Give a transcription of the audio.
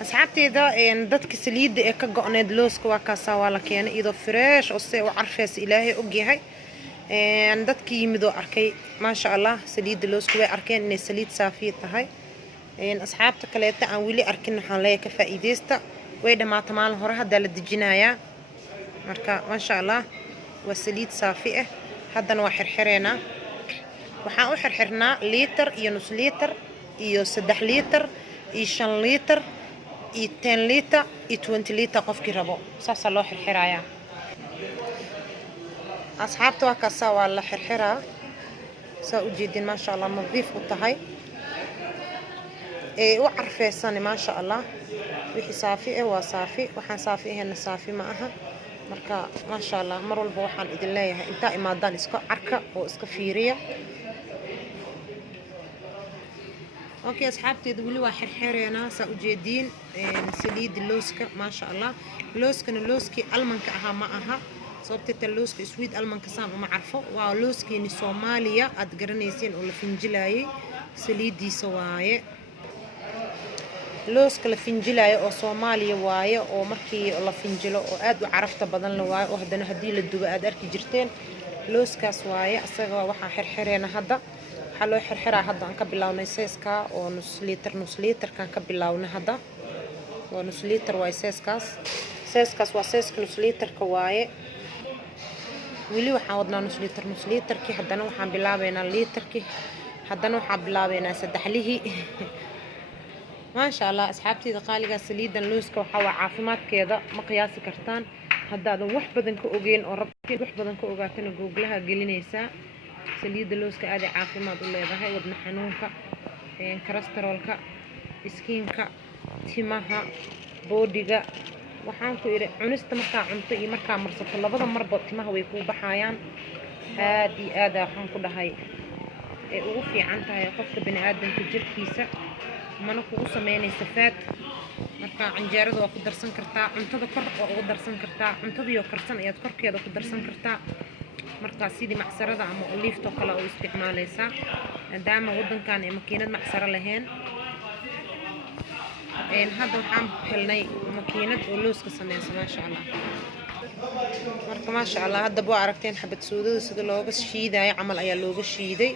أصحابتي إن دتك سليد كجقناد لوسك وكاسا ولا كان إذا فريش أو سي وعرفيس إلهي أوجيهاي إن دتك يمدو أركي ما شاء الله سليد لوسك وأركين إن سليد صافية هاي إن أصحابتك كلا تأويلي أركين حاليا كفائديستا ويدا ما تمال هورها دال الدجنايا مركا ما شاء الله وسليد صافية هذا نوع حرحرينا waxaan u xirxirnaa litir iyo nus litir iyo 3 litir iyo 5 litir iyo 10 litir iyo 20 litir qofkii rabo saas loo xirxirayaa asxaabta waa kaasa waa la xirxiraa saa u jeedin ma sha Allah nadiif u tahay u carfeysan ma sha Allah wixii saafi waa saafi waxaan saafi ahna saafi ma aha marka ma sha Allah mar walba waxaan idin leeyahay inta imaadaan iska arka oo iska fiiriya اوكي اصحابتي ولي waa xirxireena saa u jeedin saliid looska ma sha Allah looski almanka aha ma aha sababta looska sweet almanka saan uma arfo waa looskii Soomaaliya aad garanaysiin oo la finjilaayay saliidiisa waaye looska la finjilaayay oo Soomaaliya waaye oo markii la finjilo oo aad u carafta badan la waaye oo hadana hadii la dubo aad arki jirteen looskaas waaye asaga waxa xirxireena hadda حلو حرحرة هذا أنك بلاونا سيسكا ونص لتر كان كبلاونا هذا ونص لتر واي سيسكاس وسيسك نص لتر كواي ولي وحاولنا نص لتر كي حدنا وحن بلاونا لتر كي حدنا وحن بلاونا سدحليه ما شاء الله أصحابتي دقالي سليدا لوسكا وحوا عافمات كذا مقياس كرتان هذا وح بدن كأوجين أو ربكين وح بدن كأوجاتنا جوجلها جلينيسا سليد لوسكا عادي عافيماد u leedahay wadna xanuunka cholesterolka iskiinka timaha boodiga waxaan ku iri cunista marka cunto iyo marka marsato labada marba timaha way ku baxayaan aad iyo aad waxaan ku dhahay ee ugu fiican tahay qofka bini aadamka jirkiisa mana kugu sameynaysa faad marka canjeerada waa ku darsan kartaa cuntada kor waa ugu darsan kartaa cuntada iyo karsan ayaad korkeeda ku darsan kartaa marka sidii macsarada ama oliifto kala oo isticmaalaysa maadaama wadankan ay makiinad macsaro lahayn hadda waxaan helnay makiinad oo looska sameeysa ma sha Allah marka ma sha Allah hadda buu aragteen xabad suudada sida looga shiiday amal ayaa looga shiiday